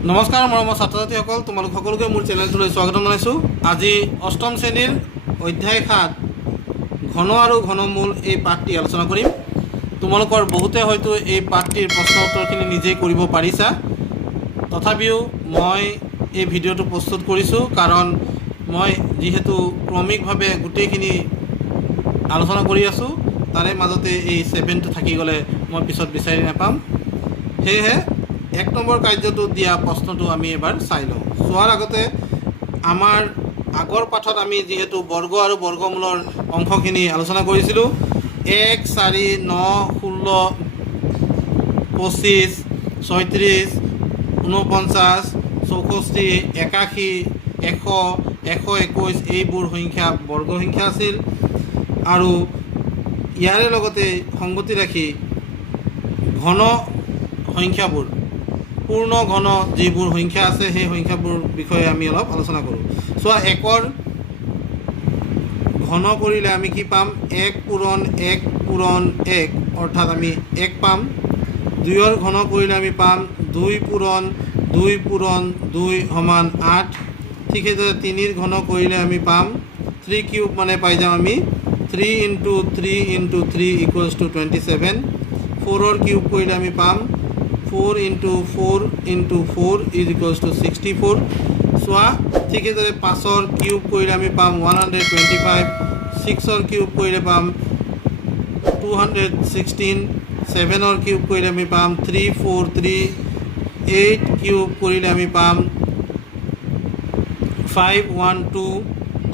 নমস্কাৰ মৰমৰ ছাত্ৰ ছাত্ৰীসকল, তোমালোক সকলোকে মোৰ চেনেলটোলৈ স্বাগতম জনাইছোঁ। আজি অষ্টম শ্ৰেণীৰ অধ্যায় 7 ঘন আৰু ঘনমূল এই পাঠটি আলোচনা কৰিম। তোমালোকৰ বহুতে হয়তো এই পাঠটিৰ প্ৰশ্ন উত্তৰখিনি নিজেই কৰিব পাৰিছা, তথাপিও মই এই ভিডিঅ'টো প্ৰস্তুত কৰিছোঁ কাৰণ মই যিহেতু ক্ৰমিকভাৱে গোটেইখিনি আলোচনা কৰি আছোঁ, তাৰে মাজতে এই 7টো থাকি গ'লে মই পিছত বিচাৰি নাপাম। সেয়েহে 1 নম্বৰ কাৰ্যটোত দিয়া প্ৰশ্নটো আমি এবাৰ চাই লওঁ। চোৱাৰ আগতে আমাৰ আগৰ পাঠত আমি যিহেতু বৰ্গ আৰু বৰ্গমূলৰ অংশখিনি আলোচনা কৰিছিলোঁ, 1, 4, 9, 16, 25, 36, 49, 64, 81, 100, 121 এইবোৰ সংখ্যা বৰ্গ সংখ্যা আছিল। আৰু ইয়াৰে লগতে সংগতি ৰাখি ঘন সংখ্যাবোৰ, পূৰ্ণ ঘন যিবোৰ সংখ্যা আছে সেই সংখ্যাবোৰ বিষয়ে আমি অলপ আলোচনা কৰোঁ। চোৱা, 1ৰ ঘন কৰিলে আমি কি পাম? 1 পূৰণ 1 পূৰণ 1 অৰ্থাৎ আমি 1 পাম। 2ৰ ঘন কৰিলে আমি পাম 2 পূৰণ 2 পূৰণ 2 সমান 8। ঠিক সেইদৰে 3ৰ ঘন কৰিলে আমি পাম 3 কিউব মানে পাই যাম আমি 3 × 3 × 3 = 27। 4ৰ কিউব কৰিলে আমি পাম 4 × 4 × 4 = 64। চোৱা, ঠিক সেইদৰে 5ৰ কিউব কৰিলে আমি পাম 125। 6ৰ কিউব কৰিলে পাম 216। 7ৰ কিউব কৰিলে আমি পাম 343। 8 কিউব কৰিলে আমি পাম 512।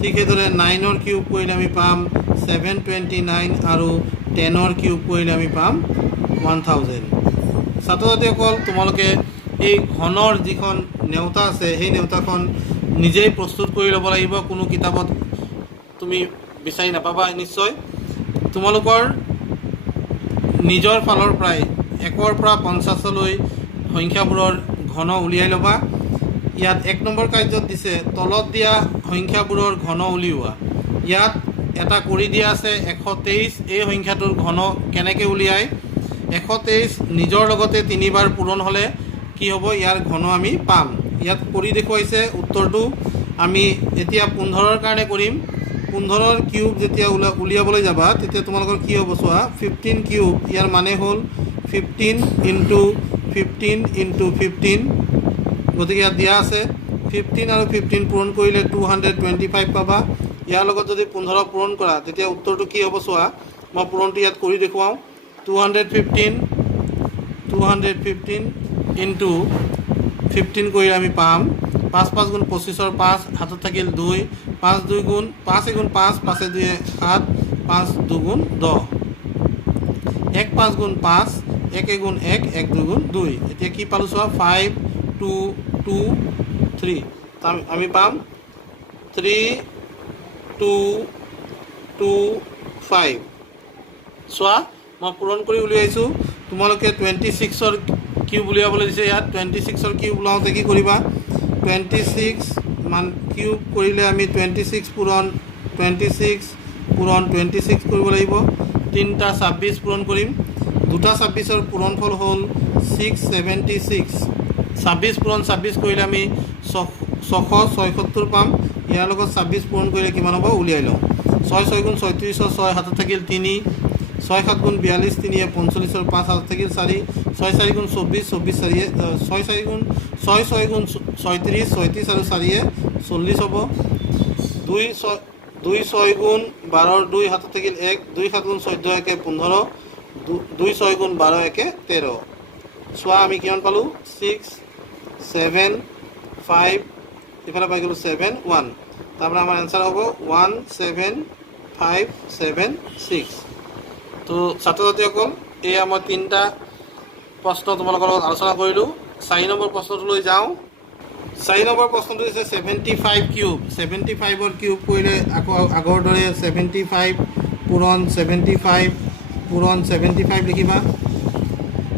ঠিক সেইদৰে 9ৰ কিউব কৰিলে আমি পাম 729 আৰু 10ৰ কিউব কৰিলে আমি পাম 1000। ছাত্ৰ ছাত্ৰীসকল, তোমালোকে এই ঘনৰ যিখন নেওতা আছে সেই নেওতাখন নিজেই প্ৰস্তুত কৰি ল'ব লাগিব। কোনো কিতাপত তুমি বিচাৰি নাপাবা নিশ্চয়। তোমালোকৰ নিজৰ ফালৰ পৰাই 1ৰ পৰা 50লৈ সংখ্যাবোৰৰ ঘন উলিয়াই ল'বা। ইয়াত 1 নম্বৰ কাৰ্যত দিছে তলত দিয়া সংখ্যাবোৰৰ ঘন উলিওৱা। ইয়াত এটা কৰি দিয়া আছে 123। এই সংখ্যাটোৰ ঘন কেনেকৈ উলিয়াই? 123 নিজৰ লগতে 3 বাৰ পূৰণ হ'লে কি হ'ব? ইয়াৰ ঘন আমি পাম। ইয়াত কৰি দেখুৱাইছে উত্তৰটো। আমি এতিয়া 15ৰ কাৰণে কৰিম। 15ৰ কিউব যেতিয়া উলিয়াবলৈ যাবা তেতিয়া তোমালোকৰ কি হ'ব? চোৱা, 15 কিউব, ইয়াৰ মানে হ'ল 15 × 15 × 15। গতিকে ইয়াত দিয়া আছে 15 আৰু 15 পূৰণ কৰিলে 225 পাবা। ইয়াৰ লগত যদি 15 পূৰণ কৰা তেতিয়া উত্তৰটো কি হ'ব? চোৱা, মই পূৰণটো ইয়াত কৰি দেখুৱাওঁ। 215 × 15 কৰি আমি পাম 5 × 5 = 25। 5 হাতত থাকিল 2। 5 × 2 = 5 × 5, 5 × 2 = 7, 5 × 2 = 10। 1 5 × 5, 1 × 1, 1 2 × 2। এতিয়া কি পালোঁ? চোৱা, 5 2 2 3। আমি পাম 3 2 2 5। চোৱা, মই পূৰণ কৰি উলিয়াইছোঁ। তোমালোকে 26ৰ কিউব উলিয়াবলৈ দিছে। ইয়াত 26ৰ কিউব ওলাওঁতে কি কৰিবা? 26 কিউব কৰিলে আমি 26 পূৰণ 26 পূৰণ 26 কৰিব লাগিব। 3টা 26 পূৰণ কৰিম। 2টা 26ৰ পূৰণফল হ'ল 676। 26 পূৰণ 26 কৰিলে আমি 676 পাম। ইয়াৰ লগত 26 পূৰণ কৰিলে কিমান হ'ব? উলিয়াই লওঁ। 6 6 × 36, 6 হাতত থাকিল 3। 6 7 × 42, 3 45, 5 হাতত থাকিল 4। 6 4 × 24, 24 4 6 4 × 6 6 × 36, 36 আৰু 4 40 হ'ব। 2 6 × 12, 2 হাতত থাকিল 1। 2 7 × 14, 1 15। 2 6 × 12, 1 13। চোৱা, আমি কিমান পালোঁ? 6 7 5, এইফালে পাই গ'লোঁ 7 1। তাৰমানে আমাৰ এনচাৰ হ'ব 17576। তো ছাত্ৰ ছাত্ৰীসকল, এয়া মই 3টা প্ৰশ্ন তোমালোকৰ লগত আলোচনা কৰিলোঁ। 4 নম্বৰ প্ৰশ্নটোলৈ যাওঁ। 4 নম্বৰ প্ৰশ্নটো হৈছে 75 কিউব। 75ৰ কিউব কৰিলে আকৌ আগৰ দৰে 75 পূৰণ 75 পূৰণ 75 লিখিবা।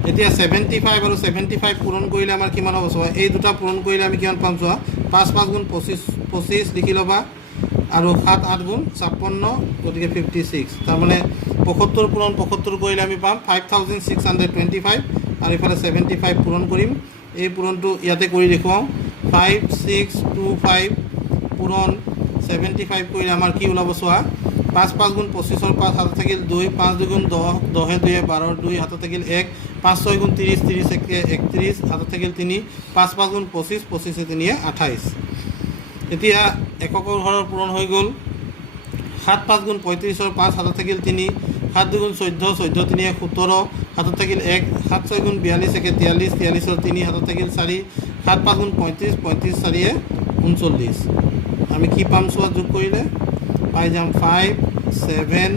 এতিয়া 75 আৰু 75 পূৰণ কৰিলে আমাৰ কিমান হ'ব? চোৱা, এই দুটা পূৰণ কৰিলে আমি কিমান পাম? চোৱা, 5 5 × 25 লিখি ল'বা আৰু 7 8 × 56, গতিকে 56। তাৰমানে 75 পূৰণ 75 কৰিলে আমি পাম 5625 আৰু ইফালে 75 পূৰণ কৰিম। এই পূৰণটো ইয়াতে কৰি দেখুৱাওঁ 5 6 2 5 পূৰণ 75 কৰিলে আমাৰ কি ওলাব চোৱা 5 5 গুণ 25 5 হাতত থাকিল 2 5 2 গুণ 10 10 2 12 2 হাতত থাকিল 1 5 6 গুণ 30 30 31 হাতত থাকিল 3 5 5 গুণ 25 25 3 28 এতিয়া এককৰ ঘৰৰ পূৰণ হৈ গ'ল 7 5 গুণ 35 5 হাতত থাকিল 3 7 2 গুণ 14 14 3 17 হাতত থাকিল 1 7 6 গুণ 42 43 43 3 হাতত থাকিল 4 7 5 গুণ 35 35 4 39 আমি কি পাম চোৱা যোগ কৰিলে পাই যাম 5 7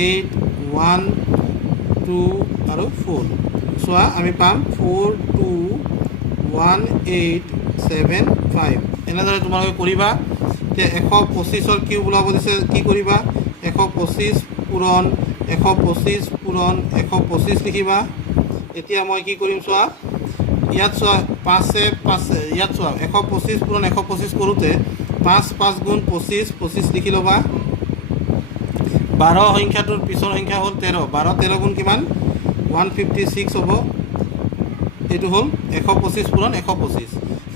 8 1 2 আৰু 4 চোৱা আমি পাম 4 2 1 8 7 5 এনেদৰে তোমালোকে কৰিবা এতিয়া 125ৰ কিউব ওলাব দিছে কি কৰিবা 125 পূৰণ 125 পূৰণ 125 লিখিবা এতিয়া মই কি কৰিম চোৱা ইয়াত চোৱা 5 ইয়াত চোৱা 125 পূৰণ 125 কৰোঁতে 5 5 গুণ 25 25 লিখি ল'বা 12 সংখ্যাটোৰ পিছৰ সংখ্যা হ'ল 13 12 13 গুণ কিমান 156 হ'ব এইটো হ'ল 125 পূৰণ 125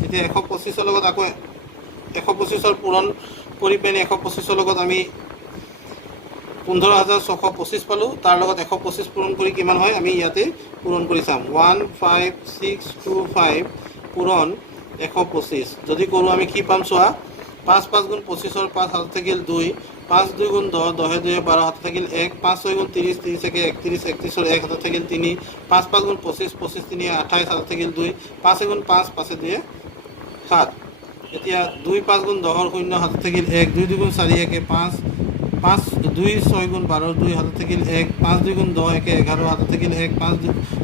এতিয়া 125ৰ লগত আকৌ 125ৰ পূৰণ কৰি পেনি 125ৰ লগত আমি 15625 পালোঁ তাৰ লগত 125 পূৰণ কৰি কিমান হয় আমি ইয়াতে পূৰণ কৰি চাম 15625 পূৰণ 125 যদি কৰোঁ আমি কি পাম চোৱা 5 5 গুণ 25 5 হাতত থাকিল 2 5 2 গুণ 10 10 2 12 হাতত থাকিল 1 5 6 গুণ 30 30 31 31 1 হাতত থাকিল 3 5 5 গুণ 25 25 3 28 হাতত থাকিল 2 5 গুণ 5 5 2 7 এতিয়া 2 5 গুণ 10 0 হাতত থাকিল 1 2 2 গুণ 4 1 5 5 2 6 গুণ 12 2 হাতত থাকিল 1 5 2 গুণ 10 1 11 হাতত থাকিল 1 5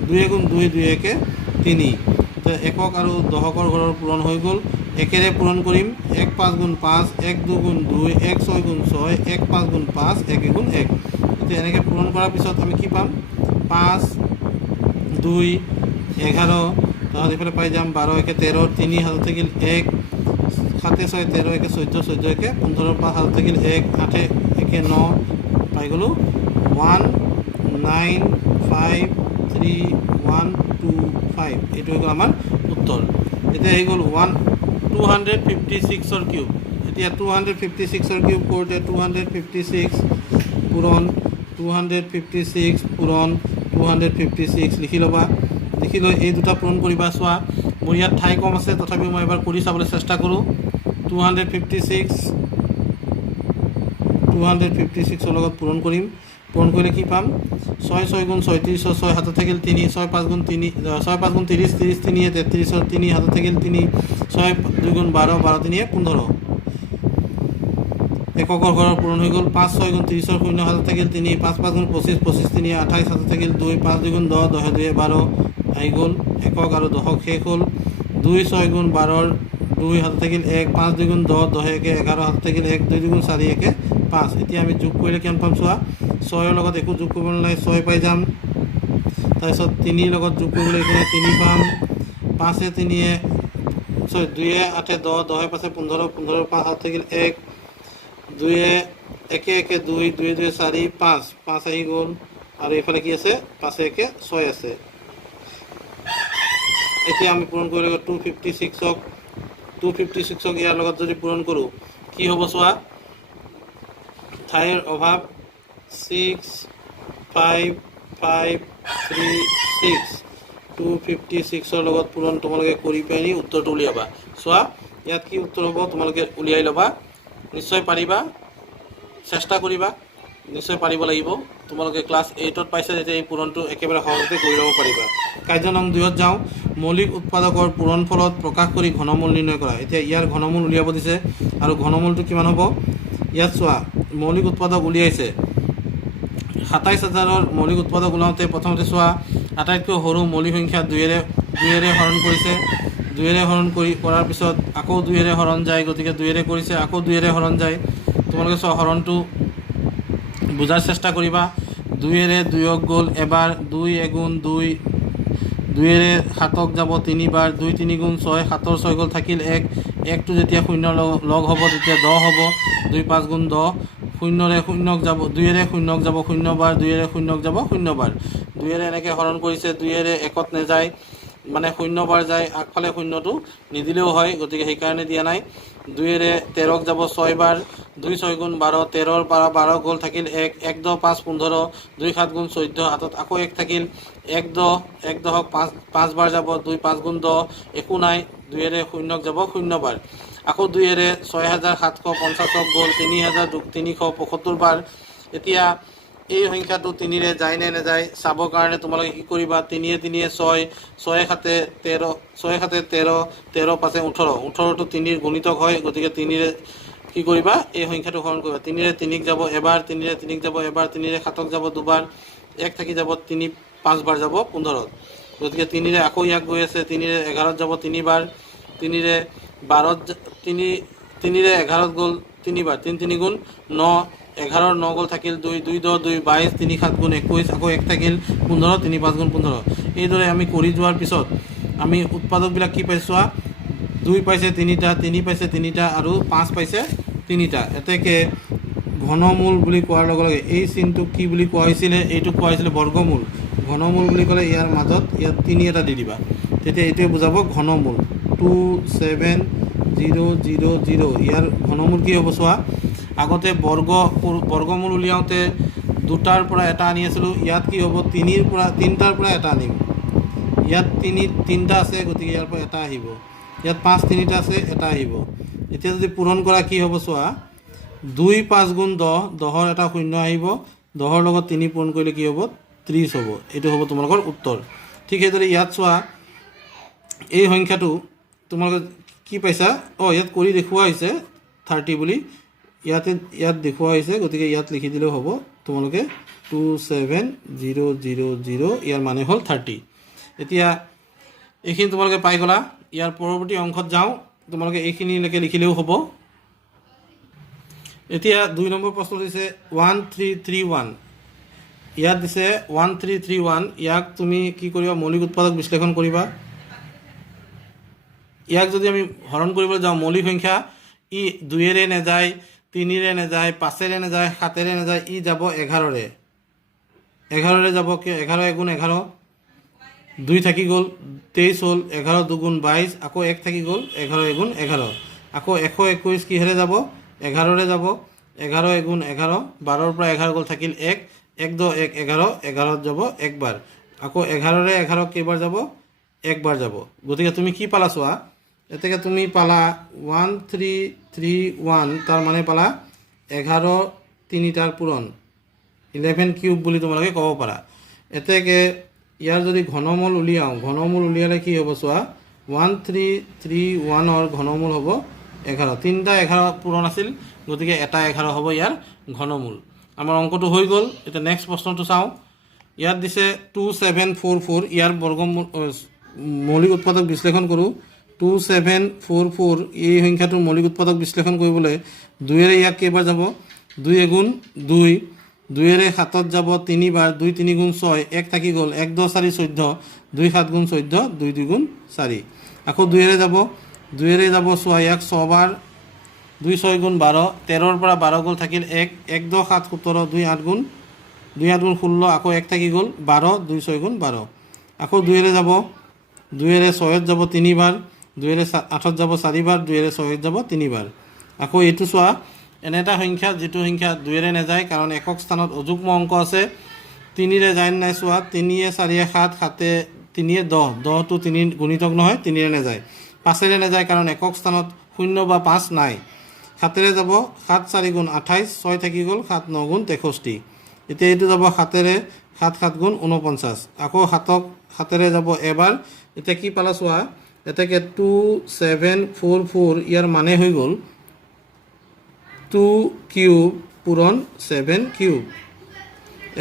2 গুণ 2 2 1 3 তো একক আৰু দশকৰ ঘৰৰ পূৰণ হৈ গ'ল একেৰে পূৰণ কৰিম 1 5 গুণ 5 1 2 গুণ 2 1 6 গুণ 6 1 5 গুণ 5 1 গুণ 1 এতিয়া এনেকৈ পূৰণ কৰাৰ পিছত আমি কি পাম 5 2 11 তাহলে এইফালে পাই যাম 12 1 13 3 হাতত থাকিল 1 7 6 13 1 14 14 1 15 5 হাতত থাকিল 1 8 1 9 পাই গ'লোঁ 1 9 5 3 1 2 5 এইটো হৈ গ'ল আমাৰ উত্তৰ এতিয়া হৈ গ'ল 256ৰ কিউব এতিয়া 256ৰ কিউব কৰোঁতে 256 পূৰণ 256 পূৰণ 256 লিখি ল'বা লিখি লৈ এই দুটা পূৰণ কৰিবা চোৱা মোৰ ইয়াত ঠাই কম আছে তথাপিও মই এবাৰ কৰি চাবলৈ চেষ্টা কৰোঁ 256ৰ লগত পূৰণ কৰিম পূৰণ কৰিলে কি পাম 6 6 গুণ 36 6 হাতত থাকিল 3 6 5 গুণ 3 6 5 গুণ 30 30 3 33 3 হাতত থাকিল 3 6 2 গুণ 12 12 3 15 এককৰ ঘৰৰ পূৰণ হৈ গ'ল 5 6 গুণ 30 0 হাতত থাকিল 3 5 5 গুণ 25 25 3 28 হাতত থাকিল 2 5 2 গুণ 10 10 2 12 আহি গ'ল একক আৰু দশক শেষ হ'ল 2 6 গুণ 12 2 হাতত থাকিল 1 5 2 গুণ 10 10 1 11 হাতত থাকিল 1 2 2 গুণ 4 1 5 এতিয়া আমি যোগ কৰিলে কিমান পাম চোৱা 6ৰ লগত একো যোগ কৰিব নালাগে 6 পাই যাম তাৰপিছত 3ৰ লগত যোগ কৰিবলৈ এইফালে 3 পাম 5 3 2 8 10 10 5 15 15 5 হাতত থাকিল 1 2 1 1 2 2 2 4 5 5 আহি গ'ল আৰু এইফালে কি আছে 5 1 6 আছে এতিয়া আমি পূৰণ কৰিব লাগিব 256ক ইয়াৰ লগত যদি পূৰণ কৰোঁ কি হ'ব চোৱা ঠাইৰ অভাৱ 6 5 5 3 6 256ৰ লগত পূৰণ তোমালোকে কৰি পেলাই উত্তৰটো উলিয়াবা চোৱা ইয়াত কি উত্তৰ হ'ব তোমালোকে উলিয়াই ল'বা নিশ্চয় পাৰিবা চেষ্টা কৰিবা নিশ্চয় পাৰিব লাগিব তোমালোকে ক্লাছ 8ত পাইছা যেতিয়া এই পূৰণটো একেবাৰে সহজতে কৰি ল'ব পাৰিবা কাৰ্য নং 2ত যাওঁ মৌলিক উৎপাদকৰ পূৰণ ফলত প্ৰকাশ কৰি ঘনমূল নিৰ্ণয় কৰা এতিয়া ইয়াৰ ঘনমূল উলিয়াব দিছে আৰু ঘনমূলটো কিমান হ'ব ইয়াত চোৱা মৌলিক উৎপাদক উলিয়াইছে 27000ৰ মৌলিক উৎপাদক ওলাওঁতে প্ৰথমতে চোৱা আটাইতকৈ সৰু মৌলিক সংখ্যা 2ৰে হৰণ কৰিছে 2ৰে হৰণ কৰাৰ পিছত আকৌ 2ৰে হৰণ যায় গতিকে 2ৰে কৰিছে আকৌ 2ৰে হৰণ যায় তোমালোকে চোৱা হৰণটো বুজাৰ চেষ্টা কৰিবা 2ৰে 2ক গ'ল এবাৰ 2 এগুণ 2 2ৰে 7ক যাব 3 বাৰ 2 3 গুণ 6 7ৰ 6 গ'ল থাকিল 1 1টো যেতিয়া 0 লগ হ'ব তেতিয়া 10 হ'ব 2 5 গুণ 10 0ৰে 0ক যাব 2ৰে 0ক যাব 0 বাৰ 2ৰে 0ক যাব 0 বাৰ 2ৰে এনেকৈ হৰণ কৰিছে 2ৰে 1ত নাযায় মানে শূন্যবাৰ যায়, আগফালে শূন্যটো নিদিলেও হয়, গতিকে সেইকাৰণে দিয়া নাই। 2ৰে 13ক যাব 6 বাৰ, 2 6 গুণ 12, 13ৰ পৰা 12 গ'ল, থাকিল 1, 1 10 5 15, 2 7 গুণ 14, হাতত আকৌ 1 থাকিল, 1 10, 1 10ক 5 বাৰ যাব, 2 5 গুণ 10, একো নাই, 2ৰে 0ক যাব 0 বাৰ, আকৌ 2ৰে 6750ক গ'ল, 3375 বাৰ। এতিয়া এই সংখ্যাটো 3ৰে যায় নে নাযায় চাবৰ কাৰণে তোমালোকে কি কৰিবা, 3 3 6, 6 7 13, 6 7 13, 13 5 18, 18টো 3ৰ গুণিতক হয়, গতিকে 3ৰে কি কৰিবা, এই সংখ্যাটো হৰণ কৰিবা। 3ৰে 3ক যাব এবাৰ, 3ৰে 3ক যাব এবাৰ, 3ৰে 7ক যাব দুবাৰ, 1 থাকি যাব 3 5 বাৰ যাব 15ত, গতিকে 3ৰে আকৌ ইয়াক গৈ আছে, 3ৰে 11ত যাব 3 বাৰ, 3ৰে 12ত 3ৰে 11ত গ'ল 3 বাৰ, 3 3 গুণ 9, 11ৰ 9 গ'ল, থাকিল 2, 2 10 2 22, 3 7 গুণ 21, আকৌ 1 থাকিল 15, 3 5 গুণ 15। এইদৰে আমি কৰি যোৱাৰ পিছত আমি উৎপাদকবিলাক কি পাইছোঁ, 2 পাইছে 3টা, 3 পাইছে 3টা আৰু 5 পাইছে 3টা। এতেকে ঘনমূল বুলি কোৱাৰ লগে লগে এই চিনটোক কি বুলি কোৱা হৈছিলে, এইটোক কোৱা হৈছিলে বৰ্গমূল। ঘনমূল বুলি ক'লে ইয়াৰ মাজত ইয়াত 3 এটা দি দিবা, তেতিয়া এইটোৱে বুজাব ঘনমূল। 2700, ইয়াৰ ঘনমূল কি হ'ব চোৱা, আগতে বৰ্গমূল উলিয়াওঁতে 2টাৰ পৰা এটা আনি আছিলোঁ, ইয়াত কি হ'ব 3টাৰ পৰা এটা আনিম, ইয়াত 3টা আছে, গতিকে ইয়াৰ পৰা এটা আহিব, ইয়াত 5 3টা আছে, এটা আহিব। এতিয়া যদি পূৰণ কৰা কি হ'ব চোৱা, 2 5 গুণ 10, 10ৰ এটা শূন্য আহিব, 10ৰ লগত 3 পূৰণ কৰিলে কি হ'ব 30 হ'ব। এইটো হ'ব তোমালোকৰ উত্তৰ। ঠিক সেইদৰে ইয়াত চোৱা, এই সংখ্যাটো তোমালোকে কি পাইছা, ইয়াত কৰি দেখুওৱা হৈছে 30 বুলি, ইয়াত দেখুওৱা হৈছে, গতিকে ইয়াত লিখি দিলেও হ'ব। তোমালোকে 27000, ইয়াৰ মানে হ'ল 30। এতিয়া এইখিনি তোমালোকে পাই গ'লা। ইয়াৰ পৰৱৰ্তী অংশত যাওঁ, তোমালোকে এইখিনিলৈকে লিখিলেও হ'ব। এতিয়া 2 নম্বৰ প্ৰশ্ন দিছে 1331, ইয়াত দিছে 1331, ইয়াক তুমি কি কৰিবা, মৌলিক উৎপাদক বিশ্লেষণ কৰিবা। ইয়াক যদি আমি হৰণ কৰিবলৈ যাওঁ, মৌলিক সংখ্যা ই 2ৰে নাযায়, 3ৰে নাযায়, 5ৰে নাযায়, 7ৰে নাযায়, ই যাব 11ৰে। 11ৰে যাব, কিয় 11 গুণ 11, 2 থাকি গ'ল 23 হ'ল, 11 2 গুণ 22, আকৌ 1 থাকি গ'ল, 11 গুণ 11, আকৌ 121 কিহেৰে যাব, 11ৰে যাব, 11 গুণ 11, 12ৰ পৰা 11 গ'ল, থাকিল 1, 1 10 1 11, 11ত যাব 1 বাৰ, আকৌ 11ৰে 11 কেইবাৰ যাব, 1 বাৰ যাব। গতিকে তুমি কি পালা চোৱা, এতেকে তুমি পালা 1331, তাৰ মানে পালা 11 3টাৰ পূৰণ, 11 কিউব বুলি তোমালোকে ক'ব পাৰা। এতেকে ইয়াৰ যদি ঘনমূল উলিয়াওঁ, ঘনমূল উলিয়ালে কি হ'ব চোৱা, 1331ৰ ঘনমূল হ'ব 11, 3টা 11 পূৰণ আছিল, গতিকে এটা 11 হ'ব ইয়াৰ ঘনমূল। আমাৰ অংকটো হৈ গ'ল। এতিয়া নেক্সট প্ৰশ্নটো চাওঁ। ইয়াত দিছে 2744, ইয়াৰ বৰ্গমূল মৌলিক উৎপাদক বিশ্লেষণ কৰোঁ। 2744, এই সংখ্যাটোৰ মৌলিক উৎপাদক বিশ্লেষণ কৰিবলৈ 2ৰে ইয়াক কেইবাৰ যাব, 2 গুণ 2, 2ৰে 7ত যাব 3 বাৰ, 2 3 গুণ 6, 1 থাকি গ'ল, 1 10 4 14, 2 7 গুণ 14, 2 2 গুণ 4, আকৌ 2ৰে যাব, 2ৰে যাব চোৱা ইয়াক 6 বাৰ, 2 6 গুণ 12, 13ৰ পৰা 12 গ'ল, থাকিল 1, 1 10 7 17, 2 8 গুণ 16, আকৌ 1 থাকি গ'ল 12, 2 6 গুণ 12, আকৌ 2ৰে যাব, 2ৰে 6ত যাব 3 বাৰ, 2ৰে 8ত যাব 4 বাৰ, 2ৰে 6ত যাব 3 বাৰ। আকৌ এইটো চোৱা, এনে এটা সংখ্যা যিটো সংখ্যা 2ৰে নাযায়, কাৰণ একক স্থানত অযুগ্ম অংক আছে। 3ৰে যায় নাই চোৱা, 3 4 7, 7 3 10, 10টো 3 গুণিতক নহয়, 3ৰে নাযায়। 5ৰে নাযায়, কাৰণ একক স্থানত 0 বা 5 নাই। 7ৰে যাব, 7 4 গুণ 28, 6 থাকি গ'ল, 7 9 গুণ 63। এতিয়া এইটো যাব 7ৰে, 7 7 গুণ 49, আকৌ 7ৰে যাব এবাৰ। এতিয়া কি পালা চোৱা, এতেকে 2744, ইয়াৰ মানে হৈ গ'ল 2 কিউব পূৰণ 7 কিউব।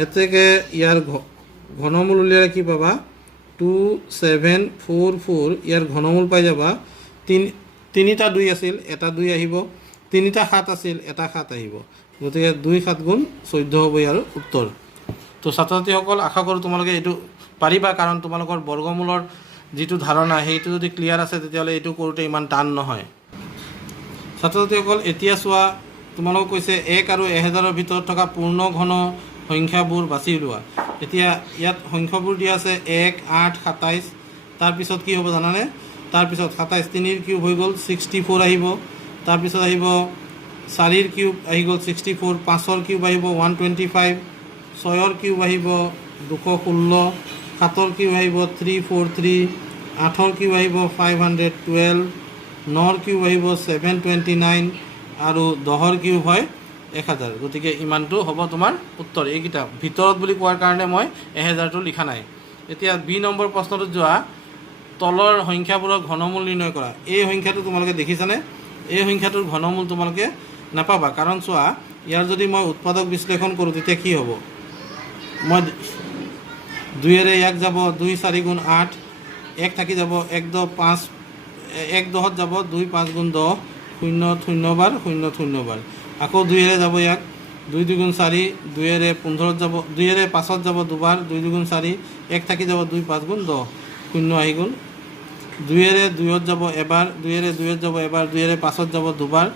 এতেকে ইয়াৰ ঘনমূল উলিয়ালে কি পাবা, 2744, ইয়াৰ ঘনমূল পাই যাবা 3টা 2 আছিল, এটা 2 আহিব, 3টা 7 আছিল, এটা 7 আহিব, গতিকে 2 7 গুণ 14 হ'ব ইয়াৰ উত্তৰ। তো ছাত্ৰ ছাত্ৰীসকল, আশা কৰোঁ তোমালোকে এইটো পাৰিবা, কাৰণ তোমালোকৰ বৰ্গমূলৰ যিটো ধাৰণা সেইটো যদি ক্লিয়াৰ আছে, তেতিয়াহ'লে এইটো কৰোঁতে ইমান টান নহয়। ছাত্ৰ ছাত্ৰীসকল, এতিয়া চোৱা, তোমালোকক কৈছে 1 আৰু 1000ৰ ভিতৰত থকা পূৰ্ণ ঘন সংখ্যাবোৰ বাছি উলিওৱা। এতিয়া ইয়াত সংখ্যাবোৰ দিয়া আছে 1 8 27, তাৰপিছত কি হ'ব জানানে? তাৰপিছত 27 3ৰ কিউব হৈ গ'ল 64 আহিব। তাৰপিছত আহিব 4ৰ কিউব আহি গ'ল 64, 5ৰ কিউব আহিব 125, 6ৰ কিউব আহিব 216, 7ৰ কিউব আহিব 343, 8ৰ কিউব আহিব 512, 9ৰ কিউব আহিব 729 আৰু 10ৰ কিউব হয় 1000। গতিকে ইমানটো হ'ব তোমাৰ উত্তৰ। এইকেইটা ভিতৰত বুলি কোৱাৰ কাৰণে মই 1000টো লিখা নাই। এতিয়া বি নম্বৰ প্ৰশ্নটোত যোৱা, তলৰ সংখ্যাবোৰৰ ঘনমূল নিৰ্ণয় কৰা। এই সংখ্যাটো তোমালোকে দেখিছানে? এই সংখ্যাটোৰ ঘনমূল তোমালোকে নাপাবা, কাৰণ চোৱা ইয়াৰ যদি মই উৎপাদক বিশ্লেষণ কৰোঁ তেতিয়া কি হ'ব? মই 2ৰে 1 যাব, 2 4 গুণ 8, 1 থাকি যাব, 1 10 5, 1 10ত যাব 2 5 গুণ 10, 0 0 বাৰ 0 0 বাৰ। আকৌ 2ৰে যাব ইয়াক, 2 2 গুণ 4, 2ৰে 15ত যাব, 2ৰে 5ত যাব দুবাৰ, 2 2 গুণ 4, 1 থাকি যাব 2 5 গুণ 10, 0 আহি গ'ল। 2ৰে 2ত যাব এবাৰ, 2ৰে 2ত যাব এবাৰ, 2ৰে 5ত যাব দুবাৰ,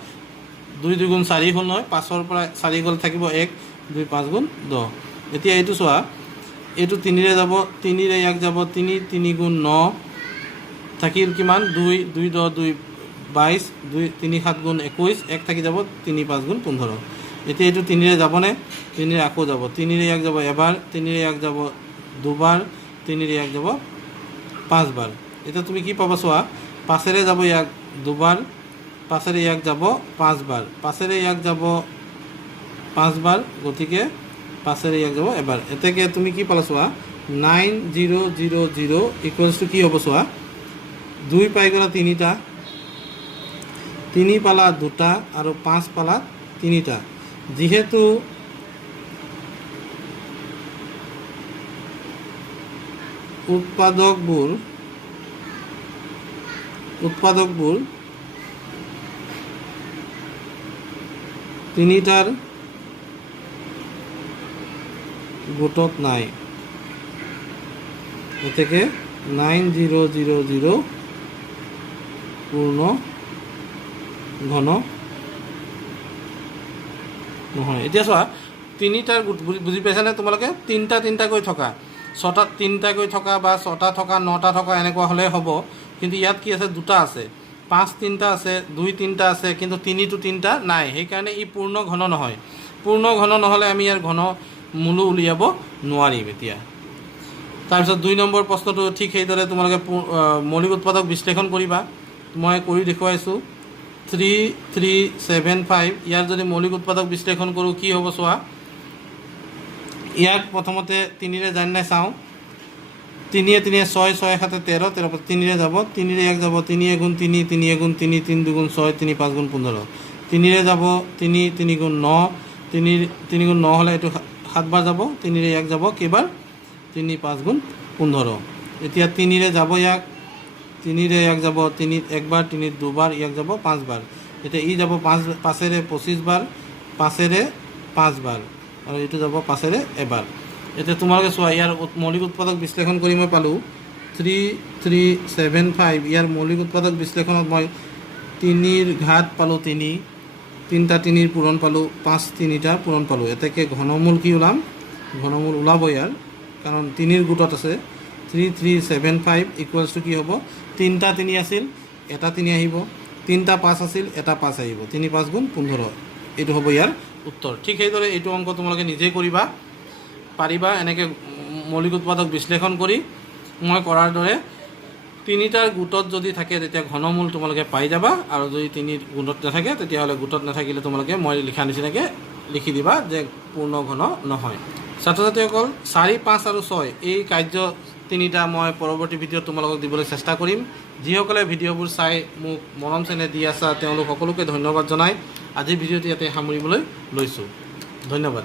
2 2 গুণ 4 হ'ল নহয়, 5ৰ পৰা 4 গ'ল থাকিব 1, 2 5 গুণ 10। এতিয়া এইটো চোৱা, এইটো 3ৰে যাব, 3ৰে 1 যাব, 3 3 গুণ 9 থাকিল কিমান? 2 2 10 2 22, 2 3 7 গুণ 21, 1 থাকি যাব 3 5 গুণ 15। এতিয়া এইটো 3ৰে যাবনে? 3ৰে আকৌ যাব, 3ৰে 1 যাব এবাৰ, 3ৰে 1 যাব দুবাৰ, 3ৰে 1 যাব 5 বাৰ। এতিয়া তুমি কি পাবা চোৱা, 5ৰে যাব ইয়াক দুবাৰ, 5ৰে 1 যাব 5 বাৰ, 5ৰে 1 যাব 5 বাৰ, গতিকে 5ৰে 1 যাব এবাৰ। এতেকে তুমি কি পালা চোৱা, 9000 ইকুৱেলছ টু কি হ'ব চোৱা, 2 পাই গ'লা 3টা, 3 পালা 2টা আৰু 5 পালা 3টা। যিহেতু উৎপাদকবোৰ 3টাৰ গোটত নাই, গতিকে 9000 পূৰ্ণ ঘন নহয়। এতিয়া চোৱা, 3টাৰ গোট বুজি পাইছানে তোমালোকে? 3টা 3টাকৈ থকা, 6টা 3টাকৈ থকা বা 6টা থকা 9টা থকা এনেকুৱা হ'লে হ'ব। কিন্তু ইয়াত কি আছে? 2টা আছে, 5 3টা আছে, 2 3টা আছে, কিন্তু 3টো 3টা নাই। সেইকাৰণে ই পূৰ্ণ ঘন নহয়। পূৰ্ণ ঘন নহ'লে আমি ইয়াৰ ঘন মূলো উলিয়াব নোৱাৰিম। এতিয়া তাৰপিছত 2 নম্বৰ প্ৰশ্নটো ঠিক সেইদৰে তোমালোকে মৌলিক উৎপাদক বিশ্লেষণ কৰিবা। মই কৰি দেখুৱাইছোঁ। 3375, ইয়াৰ যদি মৌলিক উৎপাদক বিশ্লেষণ কৰোঁ কি হ'ব চোৱা, ইয়াক প্ৰথমতে 3ৰে জানি নাই চাওঁ, 3 3 6 6 7 13, 13 3ৰে যাব, 3ৰে 1 যাব, 3 গুণ 3, 3 গুণ 3, 3 2 গুণ 6, 3 5 গুণ 15, 3ৰে যাব 3 3 গুণ 9, 3 গুণ 9 হ'লে এইটো 7 বাৰ যাব, 3ৰে 1 যাব কেইবাৰ? 3 5 গুণ 15। এতিয়া 3ৰে যাব ইয়াক, 3ৰে 1 যাব, 3 একবাৰ, 3 দুবাৰ, 1 যাব 5 বাৰ। এতিয়া ই যাব 5ৰে 25 বাৰ, 5ৰে 5 বাৰ, আৰু এইটো যাব 5ৰে এবাৰ। এতিয়া তোমালোকে চোৱা, ইয়াৰ মৌলিক উৎপাদক বিশ্লেষণ কৰি মই পালোঁ 3375। ইয়াৰ মৌলিক উৎপাদক বিশ্লেষণত মই 3ৰ ঘাত পালোঁ 3, 3টা 3ৰ পূৰণ পালোঁ, 5 3টা পূৰণ পালোঁ। এতেকে ঘনমূল কি ওলাম? ঘনমূল ওলাব ইয়াৰ, কাৰণ 3ৰ গোটত আছে। 3375 ইকুৱেলছ টু কি হ'ব? 3টা 3 আছিল, এটা 3 আহিব, 3টা 5 আছিল, এটা 5 আহিব, 3 5 গুণ 15। এইটো হ'ব ইয়াৰ উত্তৰ। ঠিক সেইদৰে এইটো অংক তোমালোকে নিজেই কৰিবা পাৰিবা, এনেকৈ মৌলিক উৎপাদক বিশ্লেষণ কৰি মই কৰাৰ দৰে। 3টাৰ গোটত যদি থাকে তেতিয়া ঘনমূল তোমালোকে পাই যাবা, আৰু যদি 3ৰ গোটত নাথাকে তেতিয়াহ'লে গোটত নাথাকিলে তোমালোকে মই লিখা নিচিনাকৈ লিখি দিবা যে পূৰ্ণ ঘন নহয়। ছাত্ৰ ছাত্ৰীসকল, 4 5 আৰু 6 এই কাৰ্য 3টা মই পৰৱৰ্তী ভিডিঅ'ত তোমালোকক দিবলৈ চেষ্টা কৰিম। যিসকলে ভিডিঅ'বোৰ চাই মোক মৰম চেনেহ দি আছা তেওঁলোক সকলোকে ধন্যবাদ জনাই আজিৰ ভিডিঅ'টো ইয়াতে সামৰিবলৈ লৈছোঁ। ধন্যবাদ।